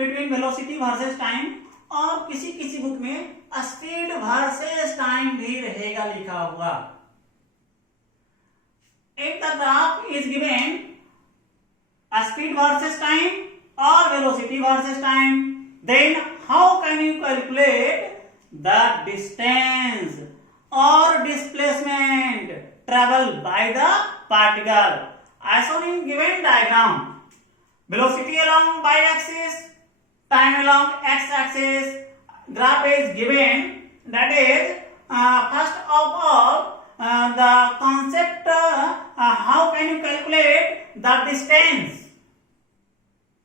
Between velocity versus time, और किसी किसी बुक में स्पीड वर्सेस टाइम भी रहेगा लिखा हुआ। If the graph is given speed versus time or velocity versus time, then how can you calculate the distance or displacement traveled by the particle as shown in given diagram? Velocity along y-axis, time along x-axis. Graph is given, that is first of all the concept, how can you calculate the distance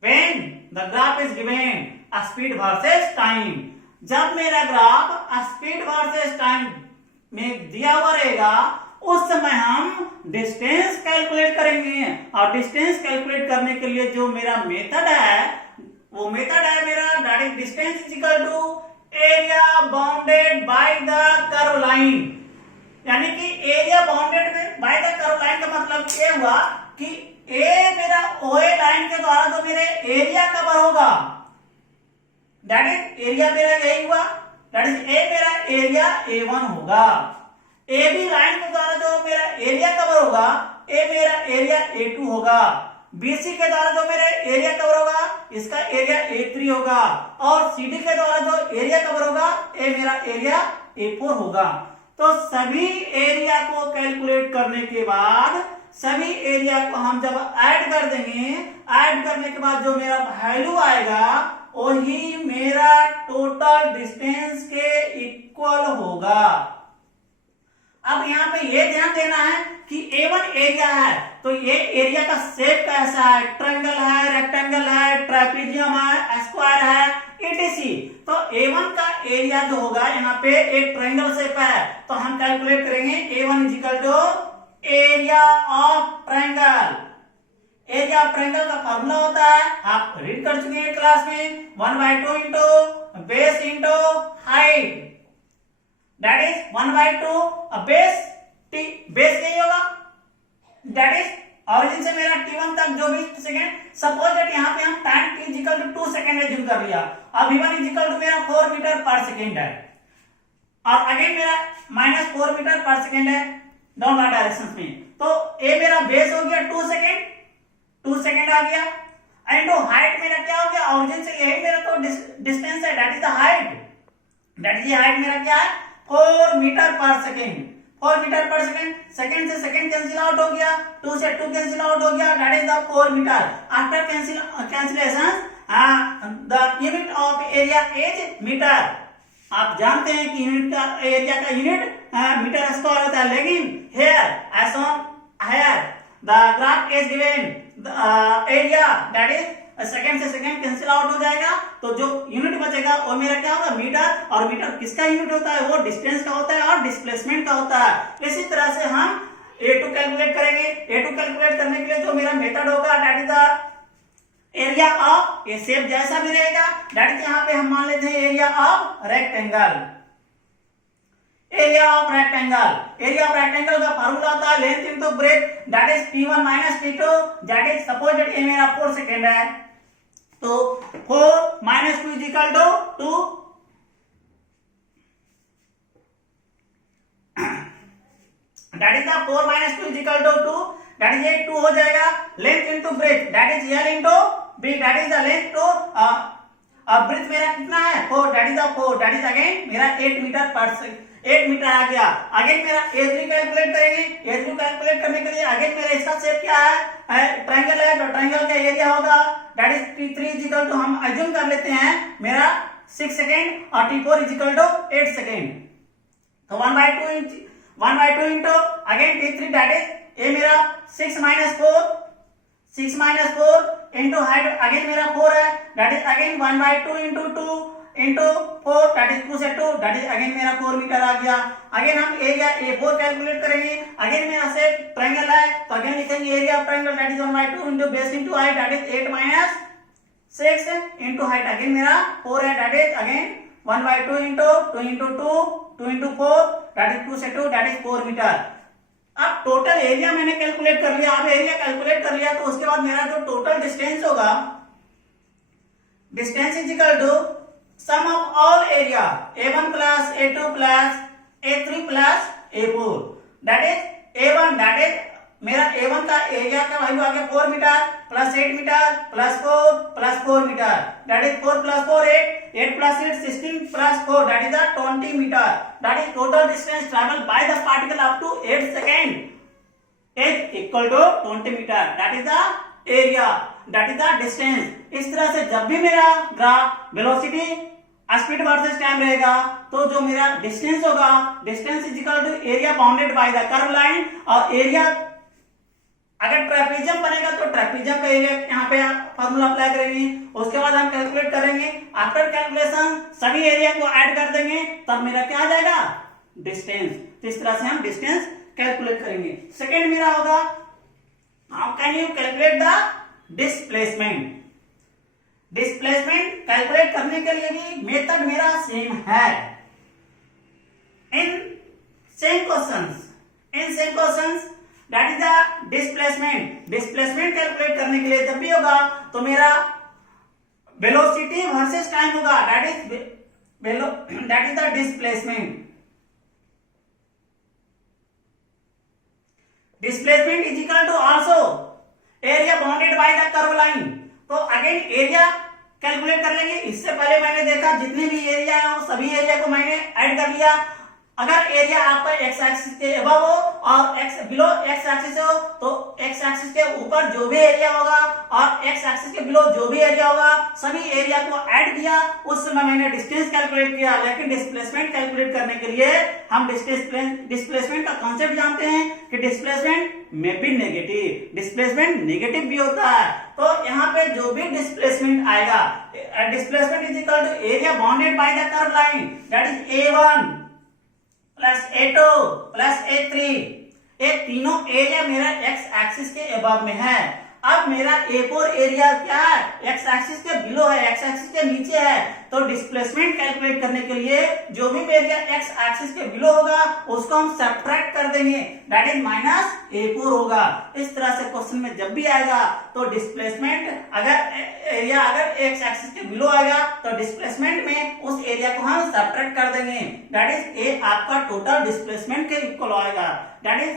when the graph is given speed versus time? जब मेरा graph speed versus time में दिया हुआ रहेगा उस समय हम distance calculate करेंगे, और डिस्टेंस कैलकुलेट करने के लिए जो मेरा मेथड है वो मेथड है मेरा that is distance is equal to area bounded by the curve line. यानी कि area bounded by the curve line का मतलब ये हुआ कि ए मेरा ओए लाइन के द्वारा जो मेरे एरिया कवर होगा, दैट इज एरिया मेरा यही हुआ, दैट इज ए मेरा एरिया A1 होगा। ए बी लाइन के द्वारा जो मेरा एरिया कवर होगा ए मेरा एरिया A2 होगा। BC के द्वारा जो मेरा एरिया कवर होगा इसका एरिया A3 होगा, और CD के द्वारा जो एरिया कवर होगा ए मेरा एरिया A4 होगा। तो सभी एरिया को कैलकुलेट करने के बाद सभी एरिया को हम जब ऐड कर देंगे, ऐड करने के बाद जो मेरा वैल्यू आएगा वही मेरा टोटल डिस्टेंस के इक्वल होगा। अब यहाँ पे ये ध्यान देना है कि A1 एरिया है, तो ये एरिया का शेप कैसा है, ट्रायंगल है, रेक्टेंगल है, ट्राइपीजियम है, स्क्वायर है, etc। तो A1 का एरिया जो होगा यहाँ पे एक ट्रायंगल शेप है, तो हम कैलकुलेट करेंगे A1 is equal to area of triangle. Area of triangle का फॉर्मूला होता है, आप रीड कर चुके हैं क्लास में, 1/2 into base into height, that is 1/2 base T, base यही होगा, दैट इज ऑरिजिन से मेरा t1 तक जो भी सेकेंड, सपोज दैट यहाँ पे हम time t equal to 2 second assume कर लिया, अब v1 इज इक्वल टू मेरा 4 मीटर पर सेकेंड है, और अगेन मेरा -4 मीटर पर सेकेंड है डाउनवर्ड डायरेक्शन में। तो ए मेरा बेस हो गया 2 सेकेंड, 2 सेकेंड आ गया, एंड हाइट मेरा क्या हो गया, ऑरिजिन से यही मेरा तो डिस्टेंस है, that is the height, that is height मेरा क्या है 4 metre per second, 4 metre per second, second से सेकेंड कैंसिल आउट हो गया, 2 से 2 कैंसिल आउट हो गया, that is the 4 metre. After cancellation the unit of area is metre. आप जानते हैं कि यूनिट का एरिया का यूनिट मीटर स्क्वायर होता है, लेकिन here as on here the graph is given area that is second से सेकेंड कैंसिल आउट हो जाएगा, तो जो यूनिट बचेगा वो मेरा क्या होगा मीटर, और मीटर किसका यूनिट होता है, वो डिस्टेंस का होता है और डिस्प्लेसमेंट का होता है। इसी तरह से हम A2 कैलकुलेट करेंगे। A2 कैलकुलेट करने के लिए जो मेरा मेथड होगा that is the area of, ये शेप जैसा भी रहेगा, दैट इज यहाँ पे हम मान लेते हैं area of rectangle, area of rectangle. Area of rectangle का फार्मूला होता है length into breadth, that is T1 minus T2, that is suppose that ये मेरा 4 सेकेंड है, तो 4 minus 2 is equal to 2, that is the 4 minus 2 is equal to 2, that is ये 2 हो जाएगा, length into breadth that is L into B, that is the length to breath मेरा कितना है 4, that is the 4, that is again मेरा 8 metre per second, 8 metre आ गया। Again मेरा A3 calculate करेंगे, A3 कैलकुलेट करने के लिए अगेन मेरा इसका शेप क्या है, ट्रायंगल है, तो ट्रायंगल का एरिया होगा that is T3 is equal to, हम अज्यूम कर लेते हैं मेरा 6 सेकेंड, और T4 is equal to 8 second, तो 1/2 into again T3 that is ये मेरा 6 माइनस 4 इंटू हाइट अगेन मेरा 4 है, that is again 1/2 into 2 into 4 that is 2 से 2 दैट इज अगेन मेरा 4 मीटर आ गया। अगेन हम एरिया A4 कैलकुलेट करेंगे, अगेन मेरा शेप ट्रायंगल है, तो अगेन लिखेंगे area of triangle that is 1/2 into base into height that is 8 minus 6 into height again मेरा 4 है, that is again 1/2 into 2 into 2 into 4 that is 2 से 2 that is 4 metre. अब total area मैंने calculate कर लिया, अब एरिया कैलकुलेट कर लिया तो उसके बाद मेरा जो टोटल डिस्टेंस होगा distance is equal to sum of all area A1 plus A2 plus A3 plus A4 that is A1 that is मेरा A1 का एरिया का वैल्यू आ गया 4 metre plus 8 metre plus 4 metre that is 4 plus 4 8 plus 8 16 plus 4 that is a 20 meter that is total distance traveled by the particle up to 8 second is equal to 20 meter that is the area that is the distance। इस तरह से जब भी मेरा graph velocity speed versus time रहेगा तो जो मेरा डिस्टेंस होगा distance is equal to area bounded by the curve line और एरिया अगर ट्रेपेजियम बनेगा तो ट्रेपेजियम का एरिया यहाँ पे फॉर्मूला अप्लाई करेंगे उसके बाद हम कैलकुलेट करेंगे आफ्टर कैलकुलेशन सभी एरिया को ऐड कर देंगे तब मेरा क्या आ जाएगा डिस्टेंस। तो इस तरह से हम डिस्टेंस कैलकुलेट करेंगे। सेकेंड मेरा होगा how can you calculate the displacement. Displacement calculate करने के लिए भी मेथड मेरा सेम है। इन same questions that is the displacement calculate करने के लिए जब भी होगा तो मेरा वेलोसिटी वर्सेस टाइम होगा that is the displacement is equal to also area bounded by the curve line. तो अगेन एरिया कैलकुलेट कर लेंगे। इससे पहले मैंने देखा जितने भी एरिया है वो सभी एरिया को मैंने ऐड कर लिया। अगर एरिया आपका एक्स एक्सिस के अबव हो और एक्स बिलो एक्स एक्सिस हो तो एक्स एक्सिस के ऊपर जो भी एरिया होगा और एक्स एक्सिस के बिलो जो भी एरिया होगा सभी एरिया को ऐड किया। उस समय मैंने डिस्टेंस कैलकुलेट किया। लेकिन डिस्प्लेसमेंट कैलकुलेट करने के लिए हम डिस्प्लेसमेंट का कॉन्सेप्ट जानते हैं कि डिस्प्लेसमेंट में भी नेगेटिव डिस्प्लेसमेंट नेगेटिव भी होता है। तो यहाँ पे जो भी डिस्प्लेसमेंट आएगा displacement is equal to area bounded by the curve line that is A1 plus A2 plus A3। ये तीनों एरिया मेरा एक्स एक्सिस के अबव में है। अब मेरा A4 एरिया क्या है एक्स एक्सिस के बिलो है एक्स एक्सिस के नीचे है। तो डिस्प्लेसमेंट कैलकुलेट करने के लिए जो भी एरिया एक्स एक्सिस के बिलो होगा उसको हम सब्ट्रैक्ट कर देंगे दैट इज माइनस A4 होगा। इस तरह से क्वेश्चन में जब भी आएगा तो डिस्प्लेसमेंट अगर एरिया अगर एक्स एक्सिस के बिलो आएगा तो डिस्प्लेसमेंट में उस एरिया को हम सब्ट्रैक्ट कर देंगे दैट इज ए आपका टोटल डिस्प्लेसमेंट के इक्वल आएगा that is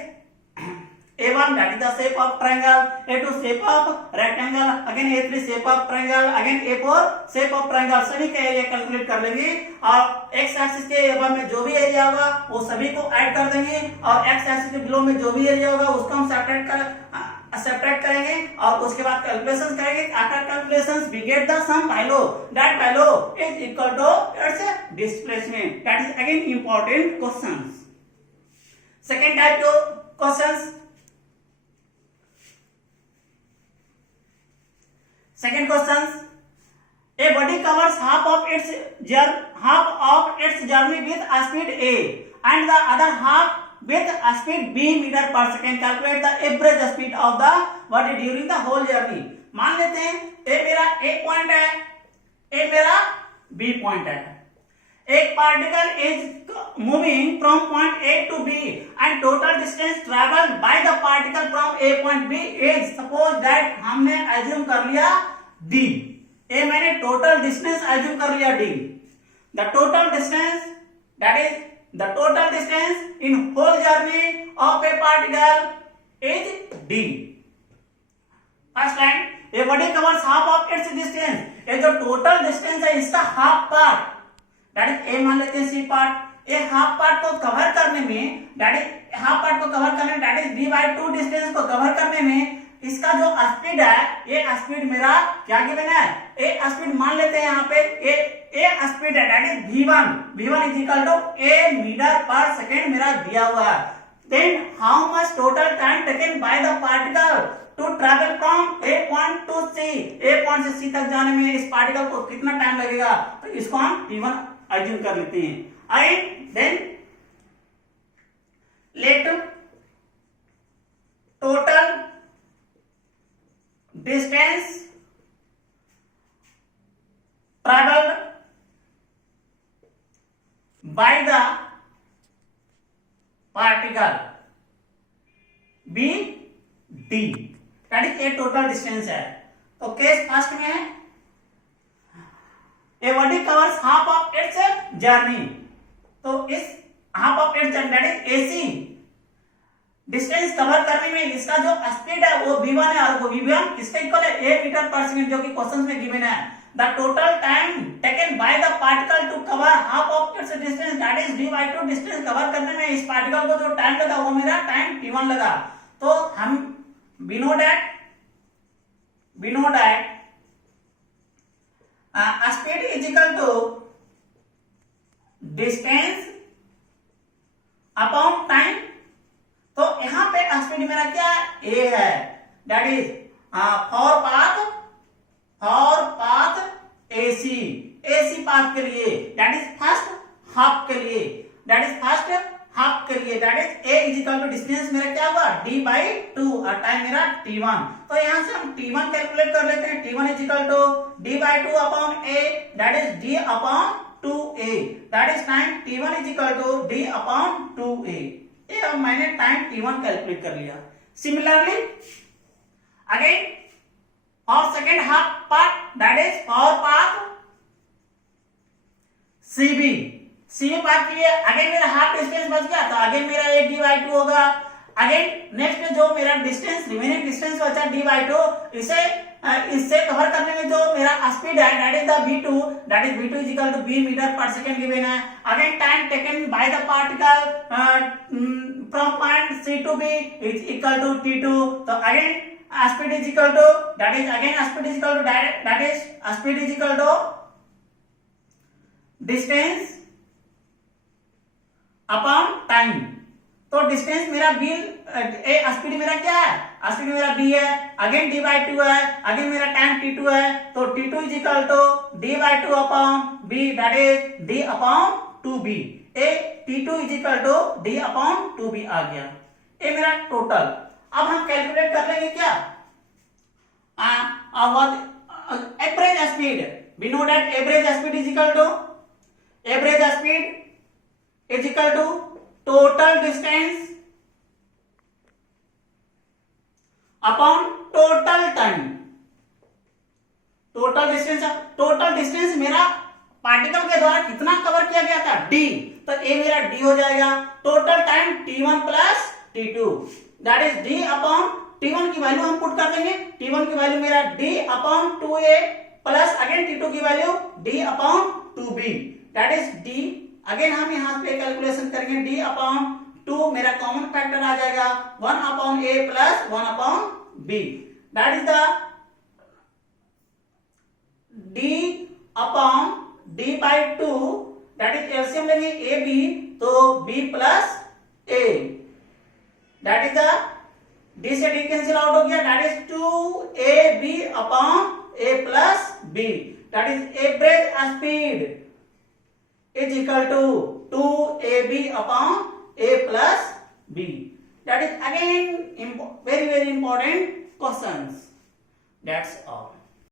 A1 that is the shape of triangle, A2 shape of rectangle, again A3 shape of triangle, again A4 shape of triangle। सभी का एरिया कैलकुलेट कर लेंगे और एक्स एक्सिस के above में जो भी एरिया होगा वो सभी को ऐड कर देंगे और एक्स एक्सिस के बिलो में जो भी एरिया होगा उसको हम सेपरेट करेंगे और उसके बाद कैलकुलेशन करेंगे। After calculations we get the sum value that value is equal to its displacement. That is again important questions. Second type के questions Second questions, a body covers half of its journey with a speed A and the other half with a speed B meter per second. Calculate the average speed of the body during the whole journey। मान लेते हैं A मेरा A point है A मेरा B point है। एक particle is moving from point A to B and total distance traveled by the particle from A point B is suppose that हमने assume कर लिया D। A मैंने total distance assume कर लिया D। The total distance that is the total distance in whole journey of a particle is D। First line a body covers half of its distance। ये जो total distance है इसका half part that is ए मान लेते हैं C part. ए half part को cover करने में दैट इज हाफ पार्ट को कवर करने में दैट इज d/2 डिस्टेंस को कवर करने में इसका जो स्पीड है ये स्पीड मेरा क्या गिवन है ए स्पीड मान लेते हैं यहाँ पे ए स्पीड है that is v1 is equal to a metre per second मेरा दिया हुआ है। Then how much total time taken by the particle to travel from A point to C। A point से C तक जाने में इस पार्टिकल को कितना टाइम लगेगा तो इसको हम t1 अज्यूम कर लेते हैं। And then let total distance travelled by the particle be d that is a total distance है। तो केस फर्स्ट में है A body covers half of its journey. तो इस half of its journey that is AC distance cover करने में इसका जो स्पीड है वो v1 है और वो v1 किसके इक्वल है a मीटर पर सेकंड जो कि क्वेश्चन में गिवन है. The total time taken by the particle to cover half of its distance that is d by 2 distance cover करने में इस पार्टिकल को जो टाइम लगा वो मेरा टाइम t1 लगा. तो हम we know that speed is equal to distance upon time. तो यहां पे स्पीड मेरा क्या a है that is for path AC path के लिए दैट इज फर्स्ट हाफ के लिए that is a is equal to distance मेरा क्या हुआ d by 2 और टाइम मेरा t1. तो यहां से हम t1 कैलकुलेट कर लेते हैं. t1 is equal to d by 2 upon a that is d upon 2a that is time t1 is equal to d upon 2a. ये अब मैंने टाइम t1 कैलकुलेट कर लिया. सिमिलरली अगेन और second half part that is for path CB path के लिए again मेरा half distance बच गया तो अगेन मेरा a d by 2 होगा. अगेन नेक्स्ट जो मेरा डिस्टेंस रिमेनिंग डिस्टेंस बचा d by 2 इससे कवर करने में जो मेरा स्पीड है that is the v2 is equal to b metre per second given है. Again time taken by the particle from point C to B is equal to t2. तो again speed is equal to speed is equal to distance upon time. तो distance मेरा b speed मेरा क्या है speed मेरा b है again d by 2 है again मेरा टाइम t2 है. तो t2 is equal to d by 2 upon b that is d upon 2b. t2 is equal to d upon 2b आ गया. ये मेरा टोटल. अब हम कैलकुलेट कर लेंगे क्या average speed. We know that average speed is equal to total distance upon total time. Total distance मेरा पार्टिकल के द्वारा कितना कवर किया गया था d. तो a मेरा d हो जाएगा. Total time t1 plus t2 that is d upon t1 की वैल्यू हम पुट कर देंगे. t1 की वैल्यू मेरा d upon 2a plus again t2 की value d upon 2b that is d. Again हम यहां पे कैलकुलेशन करेंगे d अपॉन 2 मेरा कॉमन फैक्टर आ जाएगा 1 upon a plus 1 upon b that is the d upon d by 2 that is LCM लेंगे a b तो b plus a that is the d से d cancel out हो गया that is 2ab upon a plus b that is average speed is equal to 2ab upon a plus b. That is again very important questions. That's all.